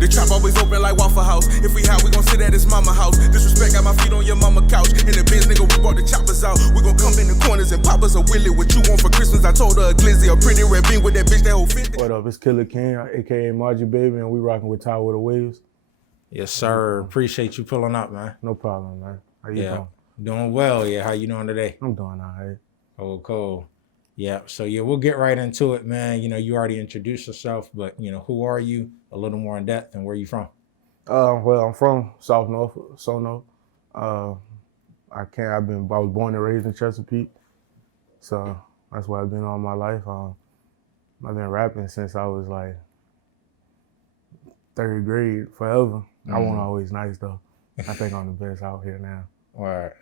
The trap always open like Waffle House. If we high, we gon' sit at his mama house. Disrespect, got my feet on your mama couch. In the Benz, nigga, we brought the choppers out. We gon' come in the corners and pop us a Willie. What you want for Christmas? I told her a glizzy, a pretty red bean with that bitch that whole 50. What up? It's Killa Keem, aka Margie Baby, and we rocking with Ty with the Waves. Yes, sir. Appreciate you pulling up, man. No problem, man. How you doing? Doing well. Yeah, how you doing today? I'm doing all right. Oh, cool. Yeah, so we'll get right into it, man. You know, you already introduced yourself, but who are you? A little more in depth, and where you from? Well, I'm from South Norfolk, Sono. I was born and raised in Chesapeake, so that's where I've been all my life. I've been rapping since I was like 3rd grade, forever. I wasn't always nice though. I think I'm the best out here now. All right,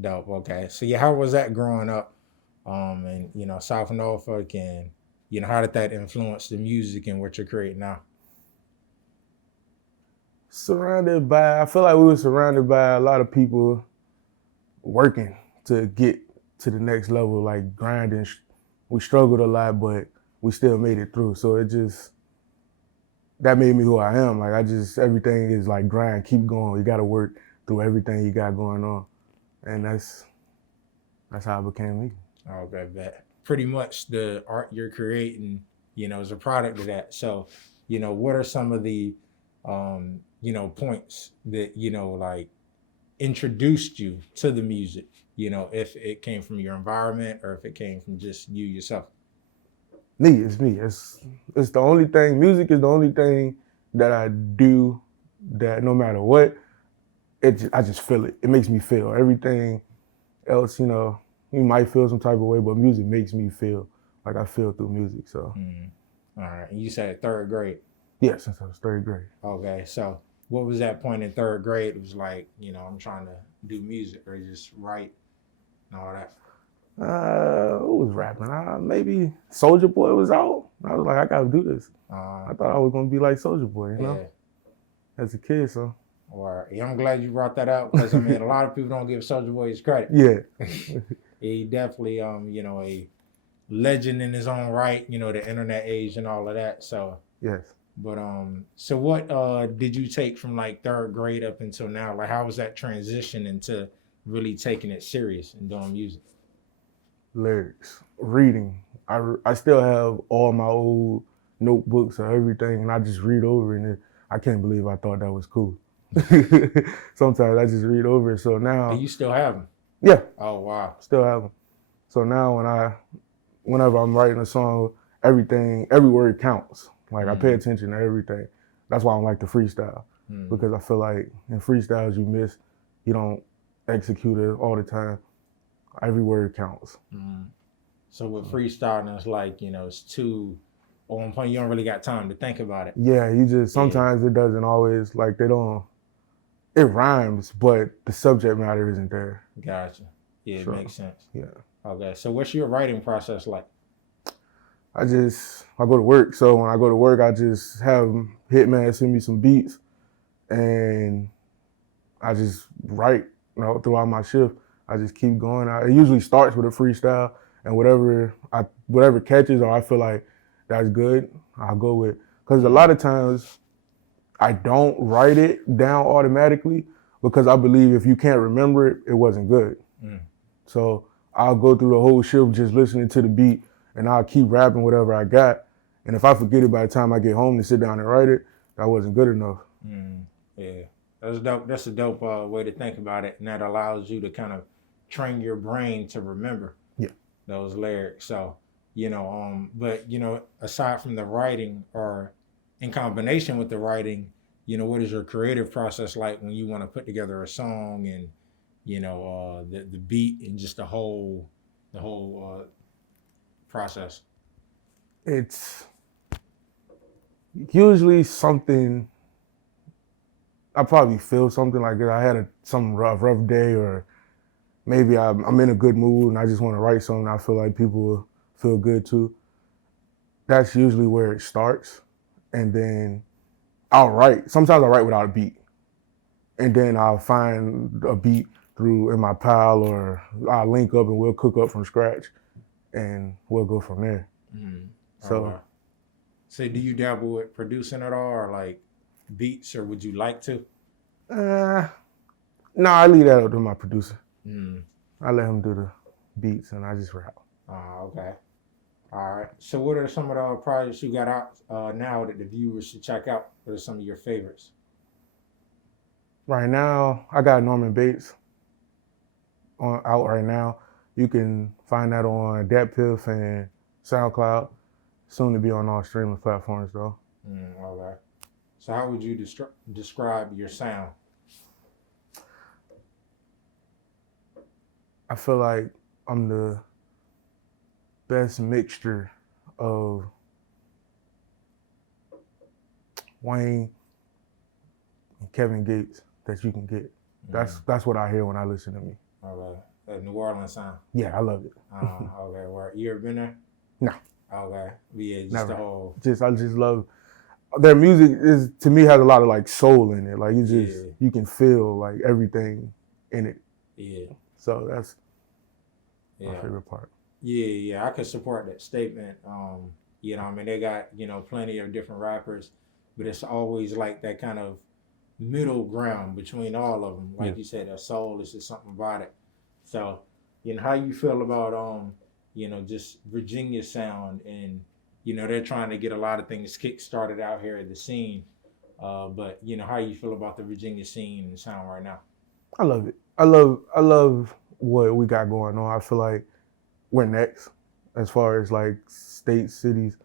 dope. Okay, so how was that growing up? And South Norfolk, and how did that influence the music and what you're creating now? I feel like we were surrounded by a lot of people working to get to the next level, like grinding. We struggled a lot, but we still made it through. So that made me who I am. Like everything is like grind, keep going. You gotta work through everything you got going on. And that's how I became me. Okay, bet. Pretty much the art you're creating, is a product of that. So, what are some of the points that, like introduced you to the music, if it came from your environment or if it came from just you yourself? It's me. It's the only thing, music is the only thing that I do that no matter what, I just feel it. It makes me feel. Everything else, you might feel some type of way, but music makes me feel like I feel through music, so. All right, and you said 3rd grade? Yeah, since I was 3rd grade. Okay, so what was that point in 3rd grade? It was like, I'm trying to do music or just write and all that. Who was rapping? Maybe Soulja Boy was out. I was like, I gotta do this. I thought I was gonna be like Soulja Boy, as a kid, so. Or I'm glad you brought that up because a lot of people don't give Soulja Boy his credit. Yeah. He definitely, a legend in his own right. The internet age and all of that. So yes. But so what did you take from like 3rd grade up until now? Like, how was that transition into really taking it serious and doing music? Lyrics, reading. I still have all my old notebooks or everything, and I just read over it, and I can't believe I thought that was cool. Sometimes I just read over it. So now. And you still have them? Yeah. Oh wow. Still have them. So now whenever I'm writing a song, every word counts. Like I pay attention to everything. That's why I don't like the freestyle, because I feel like in freestyles you don't execute it all the time. Every word counts. So with freestyling, it's like, it's too on point. You don't really got time to think about it. Yeah, sometimes it doesn't always, like it rhymes, but the subject matter isn't there. Gotcha. Yeah, it makes sense. Yeah. Okay, so what's your writing process like? I go to work. So when I go to work, I just have Hitman send me some beats, and I just write throughout my shift. I just keep going. It usually starts with a freestyle, and whatever catches or I feel like that's good, I'll go with. Because a lot of times I don't write it down automatically because I believe if you can't remember it, it wasn't good. So I'll go through the whole shift just listening to the beat, and I'll keep rapping whatever I got. And if I forget it by the time I get home to sit down and write it, that wasn't good enough. Yeah, that's dope. That's a dope way to think about it, and that allows you to kind of train your brain to remember those lyrics. So, but aside from the writing or in combination with the writing, what is your creative process like when you want to put together a song and, the beat and just the whole process? It's usually something, I probably feel something like I had some rough day, or maybe I'm in a good mood and I just want to write something I feel like people will feel good too. That's usually where it starts. And then I'll write. Sometimes I write without a beat. And then I'll find a beat in my pile, or I'll link up and we'll cook up from scratch and we'll go from there. So do you dabble with producing at all, or like beats, or would you like to? No, I leave that up to my producer. Mm. I let him do the beats and I just rap. Okay. All right. So what are some of the projects you got out now that the viewers should check out? What are some of your favorites? Right now, I got Norman Bates out right now. You can find that on DatPiff and SoundCloud. Soon to be on all streaming platforms though. Okay. So how would you describe your sound? I feel like I'm the best mixture of Wayne and Kevin Gates that you can get. That's what I hear when I listen to me. Okay. That New Orleans sound. Yeah, I love it. Okay. Where you ever been there? No. Okay. Yeah, just Never. the whole. I just love their music. Is to me has a lot of like soul in it. Like you can feel like everything in it. Yeah. So that's my favorite part. Yeah, I could support that statement. You know, I mean, they got, plenty of different rappers, but it's always like that kind of middle ground between all of them. Like you said, that soul is just something about it. So, how you feel about, just Virginia sound and, they're trying to get a lot of things kick-started out here at the scene. But, how you feel about the Virginia scene and sound right now? I love it. I love what we got going on. I feel like we're next as far as like states, cities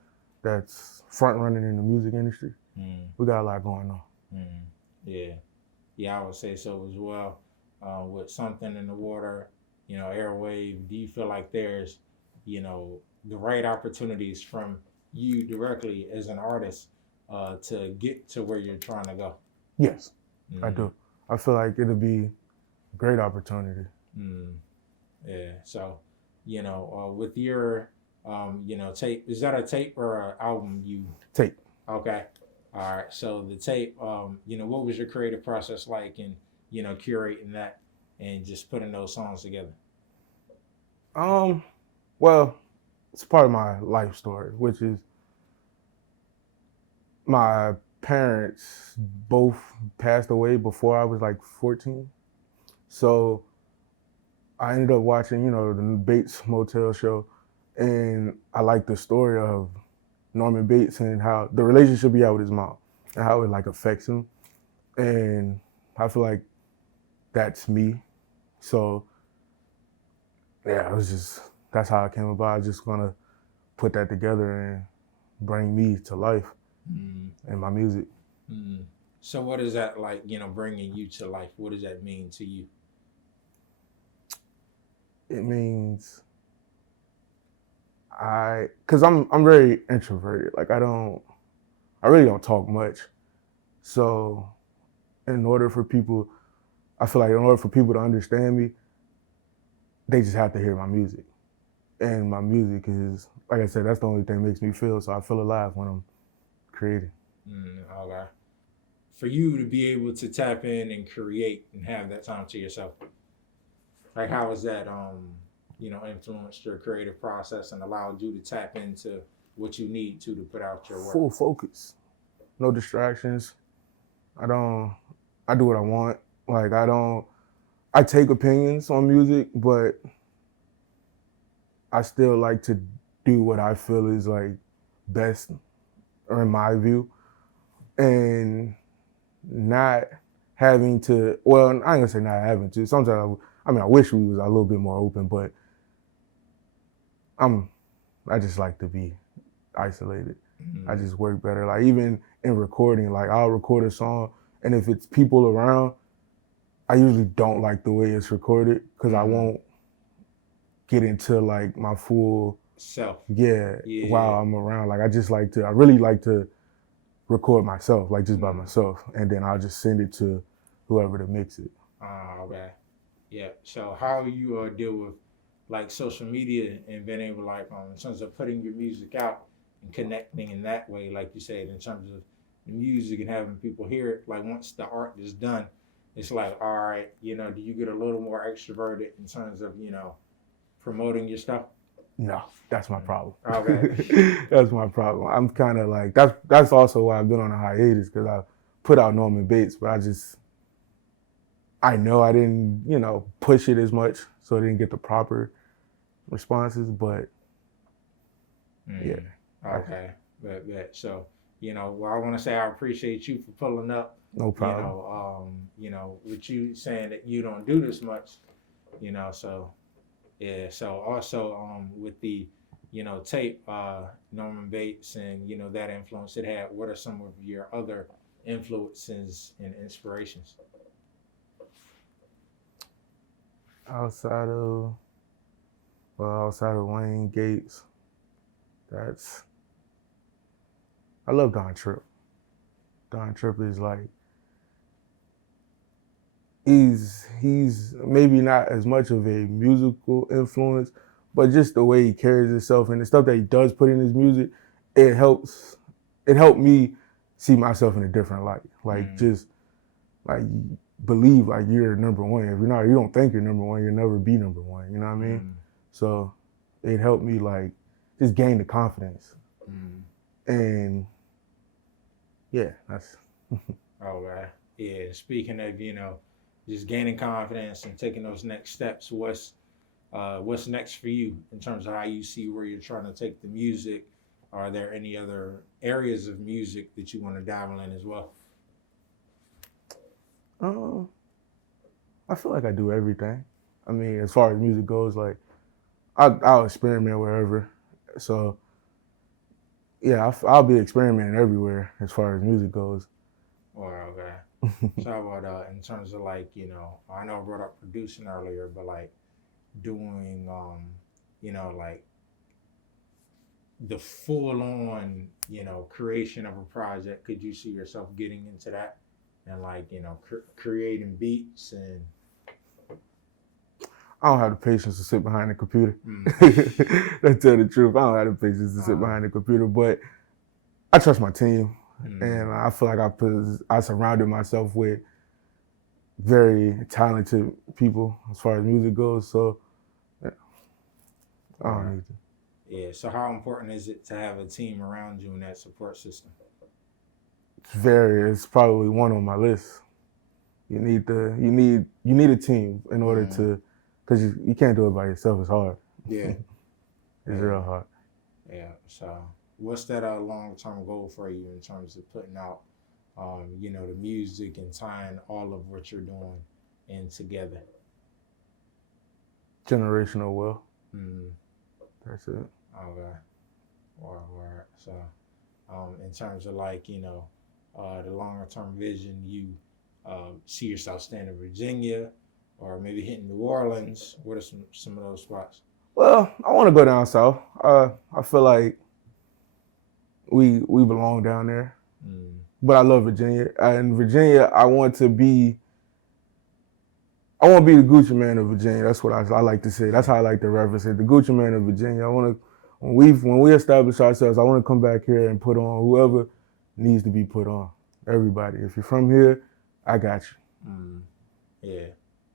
that's front running in the music industry. We got a lot going on. Yeah, I would say so as well. With something in the water, Airwave, do you feel like there's, the right opportunities from you directly as an artist to get to where you're trying to go? Yes, I do. I feel like it'll be a great opportunity. Yeah, so, with your, tape, is that a tape or an album Tape. Okay. All right. So the tape, what was your creative process like in, curating that and just putting those songs together? Well, it's part of my life story, which is my parents both passed away before I was like 14. So I ended up watching, the Bates Motel show, and I liked the story of Norman Bates and how the relationship he had with his mom and how it like affects him. And I feel like that's me. So yeah, that's how it came about. I was just gonna put that together and bring me to life in my music. So what is that like, bringing you to life? What does that mean to you? It means cause I'm very introverted. Like I really don't talk much. So I feel like in order for people to understand me, they just have to hear my music. And my music is, like I said, that's the only thing that makes me feel. So I feel alive when I'm creating. Okay. For you to be able to tap in and create and have that time to yourself, like how has that, influenced your creative process and allowed you to tap into what you need to put out your work? Full focus, no distractions. I do what I want. Like I take opinions on music, but I still like to do what I feel is like best, or in my view, and not having to, well, I ain't gonna say not having to. Sometimes, I wish we was a little bit more open, but I just like to be isolated. I just work better. Like even in recording, like I'll record a song, and if it's people around, I usually don't like the way it's recorded because I won't get into like my full self. Yeah, while I'm around. Like I really like to record myself, like just by myself, and then I'll just send it to whoever to mix it. Okay. Yeah. So how you deal with like social media and being able like in terms of putting your music out and connecting in that way, like you said, in terms of the music and having people hear it, like once the art is done, it's like, all right, do you get a little more extroverted in terms of, promoting your stuff? No, that's my problem. Okay. That's my problem. I'm kind of like, that's also why I've been on a hiatus, because I put out Norman Bates, but I know I didn't, push it as much, so I didn't get the proper responses, but yeah. Okay. But so, well, I want to say I appreciate you for pulling up. No problem. With you saying that you don't do this much, so yeah. So also, with the, tape, Norman Bates and, that influence it had, what are some of your other influences and inspirations? Outside of Wayne Gates, I love Don Tripp. Don Tripp is like, he's maybe not as much of a musical influence, but just the way he carries himself and the stuff that he does put in his music, it helped me see myself in a different light. Like just like believe like you're number one. If you don't think you're number one, you'll never be number one. You know what I mean? So it helped me like just gain the confidence. And yeah, that's all right. Yeah. Speaking of, just gaining confidence and taking those next steps, what's next for you in terms of how you see where you're trying to take the music? Are there any other areas of music that you want to dabble in as well? I feel like I do everything. I mean, as far as music goes, like I'll experiment wherever. So yeah, I'll be experimenting everywhere as far as music goes. Okay. So how about in terms of like, I know I brought up producing earlier, but like doing, like the full on, creation of a project, could you see yourself getting into that and like, creating beats and... I don't have the patience to sit behind the computer. To tell the truth, I don't have the patience to sit behind the computer, but I trust my team. And I feel like I surrounded myself with very talented people as far as music goes. So yeah, I don't need to. Yeah. So how important is it to have a team around you in that support system? It's probably one on my list. You need a team in order to, because you can't do it by yourself. It's hard. Yeah. It's real hard. Yeah. So what's that long-term goal for you in terms of putting out, the music and tying all of what you're doing in together? Generational wealth. That's it. Okay. All right. So, in terms of like, the longer-term vision, you see yourself staying in Virginia or maybe hitting New Orleans? What are some of those spots? Well, I want to go down south. I feel like we belong down there. But I love Virginia. In Virginia, I want to be the Gucci man of Virginia. That's what I like to say. That's how I like to reference it. The Gucci man of Virginia. I want to, when we establish ourselves, I want to come back here and put on whoever needs to be put on. Everybody. If you're from here, I got you. Yeah.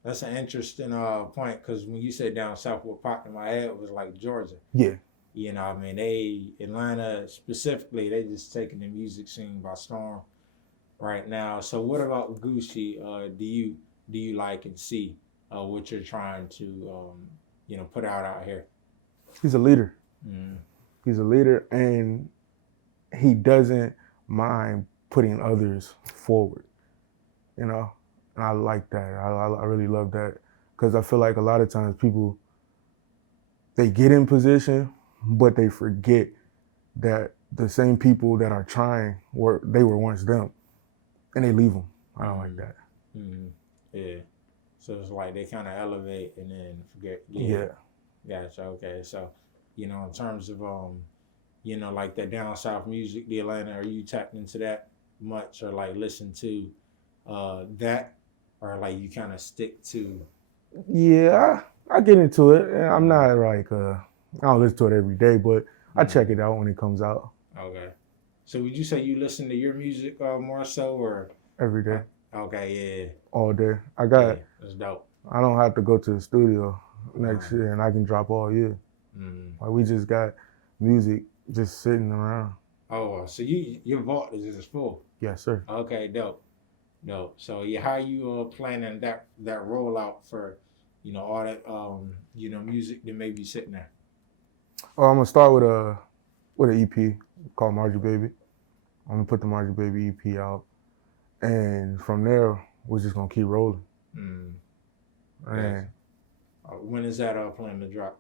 That's an interesting point, because when you said down south, what popped in my head was like Georgia. Yeah. Atlanta specifically, they just taking the music scene by storm right now. So what about Gucci? Do you like and see what you're trying to put out here? He's a leader. He's a leader, and he doesn't mind putting others forward. And I like that. I really love that, because I feel like a lot of times people, they get in position, but they forget that the same people that are trying they were once them, and they leave them. I don't like that. Yeah. So it's like they kind of elevate and then forget. Yeah. Gotcha. Okay. So, in terms of like that down south music, the Atlanta, are you tapped into that much, or like listen to that, or like you kind of stick to? Yeah, I get into it. I'm not like I don't listen to it every day, but I check it out when it comes out. Okay. So would you say you listen to your music more so, or? Every day. Okay, yeah. All day. That's dope. I don't have to go to the studio next year, and I can drop all year. Like we just got music just sitting around. Oh, so your vault is just full. Yes, sir. Okay, dope. Dope. So yeah, how you planning that rollout for, all that music that may be sitting there? Oh, I'm gonna start with an EP called Margie Baby. I'm gonna put the Margie Baby EP out, and from there we're just gonna keep rolling. Okay. And When is that plan to drop?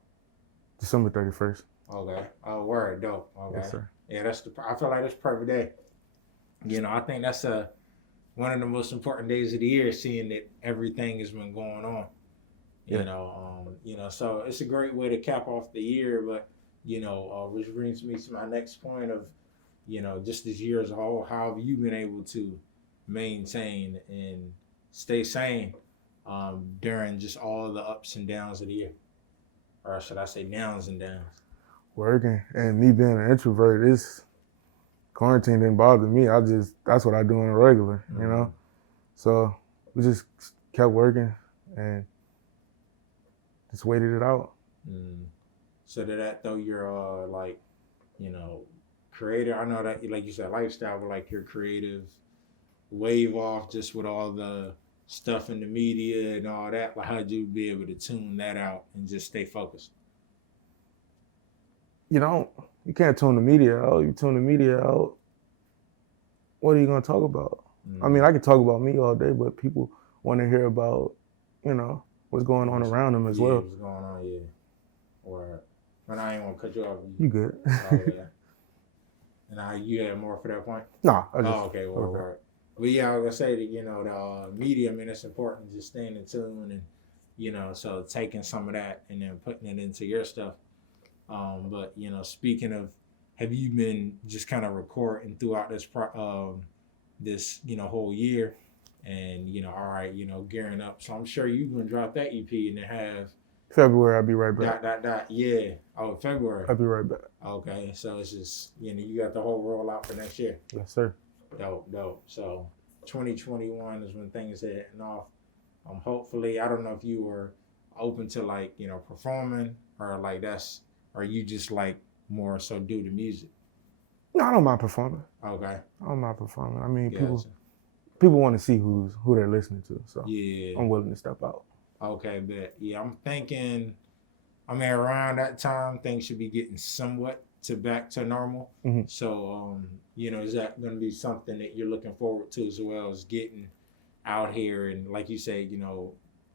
December 31st. Okay. Oh, word, dope. Okay. Yes, sir. Yeah, I feel like that's perfect day. I think that's one of the most important days of the year, seeing that everything has been going on. So it's a great way to cap off the year, but which brings me to my next point of, just this year as a whole, how have you been able to maintain and stay sane during just all the ups and downs of the year? Or should I say downs and downs? Working, and me being an introvert, quarantine didn't bother me. That's what I do on a regular, So we just kept working and just waited it out. So did that throw your creative? I know that, like you said, lifestyle, but like your creative wave off just with all the stuff in the media and all that. Like, how'd you be able to tune that out and just stay focused? You can't tune the media out. You tune the media out, what are you gonna talk about? I mean, I can talk about me all day, but people want to hear about, what's going on around them as well. What's going on, yeah. Or, but I ain't want to cut you off. You good? Oh, yeah. And you had more for that point? Nah, okay, well, right. But yeah, I was gonna say that the media. I mean, it's important just staying in tune and so taking some of that and then putting it into your stuff. But speaking of, have you been just kind of recording throughout this this whole year, and all right, gearing up? So I'm sure you're gonna drop that EP and then have February. I'll be right back. Yeah. Oh, February. I'll be right back. Okay, so it's just you got the whole rollout for next year. Yes, sir. Dope. So 2021 is when things are heading off. Hopefully, I don't know if you were open to performing or or you just more so do the music. No, I don't mind performing. Okay. I don't mind performing. I mean, Gotcha. people want to see who they're listening to, so yeah, I'm willing to step out. Okay, but yeah, I'm thinking, around that time things should be getting somewhat back to normal. Mm-hmm. So, is that going to be something that you're looking forward to as well, as getting out here and, like you say,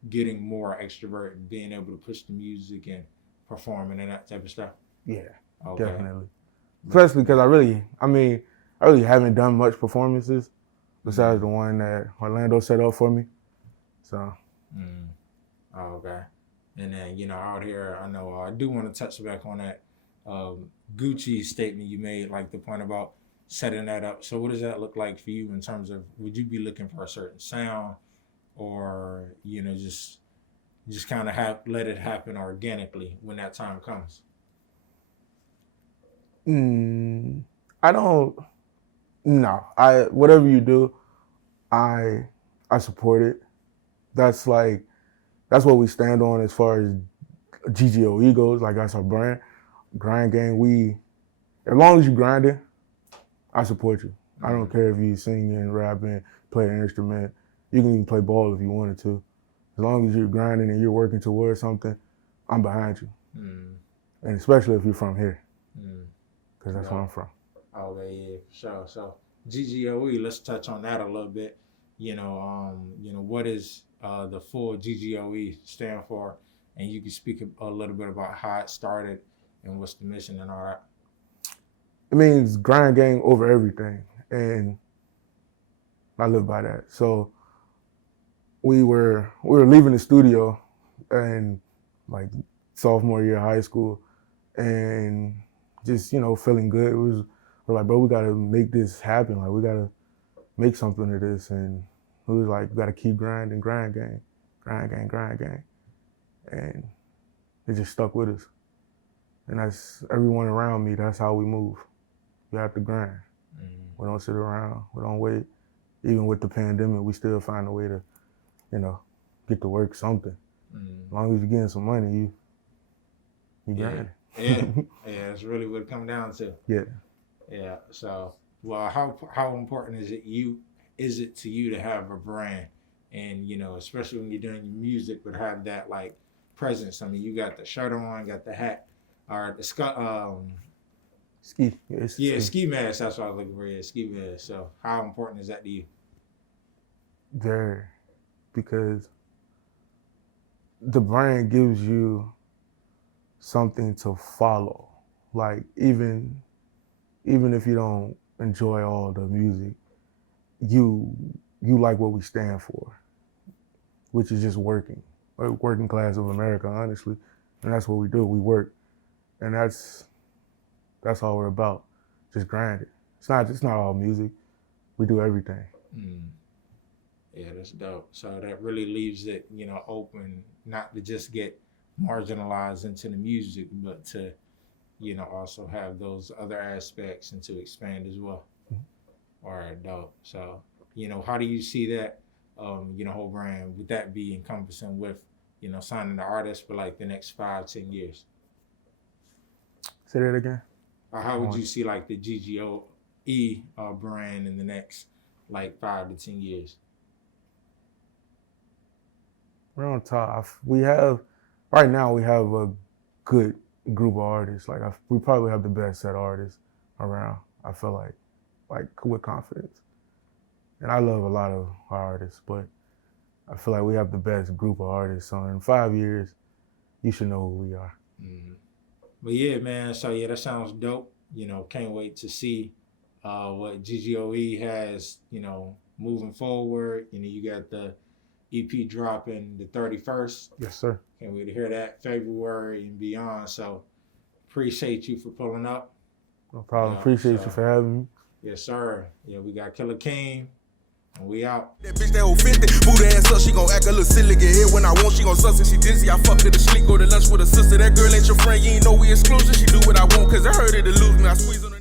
getting more extroverted, being able to push the music and performing and that type of stuff? Yeah, okay. Definitely. Especially because I really haven't done much performances besides the one that Orlando set up for me. So. Okay. And then, out here, I know I do want to touch back on that Gucci statement you made, like the point about setting that up. So what does that look like for you in terms of, would you be looking for a certain sound, or, just kind of let it happen organically when that time comes? I don't. No, whatever you do, I support it. That's what we stand on as far as GGOE goes. Like, that's our brand. Grind Gang. As long as you grinding, I support you. I don't care if you singing, rapping, play an instrument. You can even play ball if you wanted to. As long as you're grinding and you're working towards something, I'm behind you. And especially if you're from here, because that's where I'm from. Okay, yeah, sure. So GGOE, let's touch on that a little bit. What is the full GGOE stand for? And you can speak a little bit about how it started and what's the mission and all that. It means grind gang over everything, and I live by that. So we were leaving the studio, and sophomore year of high school, and just feeling good. We're like, bro, we gotta make this happen. Like, we gotta make something of this, and we was like, we gotta keep grinding, grind gang, and it just stuck with us. And that's everyone around me. That's how we move. We have to grind. We don't sit around. We don't wait. Even with the pandemic, we still find a way to, get to work something. As long as you're getting some money, you grind. Yeah, that's really what it comes down to. Yeah. Yeah. So, well, how important is it to you to have a brand, and you know, especially when you're doing your music, but have that like presence. I mean, you got the shirt on, got the hat, or the Ski. ski mask. That's what I was looking for. Yeah, ski mask. So, how important is that to you? Very, because the brand gives you something to follow. Like even if you don't enjoy all the music, you like what we stand for, which is just working class of America, honestly, and that's what we do. We work, and that's all we're about. Just grinding. It's not all music. We do everything. Mm. Yeah, that's dope. So that really leaves it, you know, open, not to just get marginalized into the music, but to, you know, also have those other aspects and to expand as well. Mm-hmm. All right, dope. So, you know, how do you see that, you know, whole brand, would that be encompassing with, you know, signing the artist for like the next 5-10 years? Say that again. Or how would you see like the GGOE brand in the next like 5 to 10 years? We're on top. Right now we have a good group of artists. Like we probably have the best set of artists around. I feel like with confidence. And I love a lot of our artists, but I feel like we have the best group of artists. So in 5 years, you should know who we are. Mm-hmm. But yeah, man. So yeah, that sounds dope. You know, can't wait to see what GGOE has, you know, moving forward. You know, you got the EP dropping the 31st. Yes, sir. Can't wait to hear that, February and beyond. So appreciate you for pulling up. No problem. Appreciate you for having me. Yes, sir. Yeah, we got Killa Keem, and we out. That bitch that hold 50, boot her ass up, she gon' act a little silly. Get hit when I want, she gon' suss it. She dizzy, I fuck her to sleep, go to lunch with her sister. That girl ain't your friend, you ain't know we exclusive. She do what I want, cause I heard it to lose me. I squeeze on her.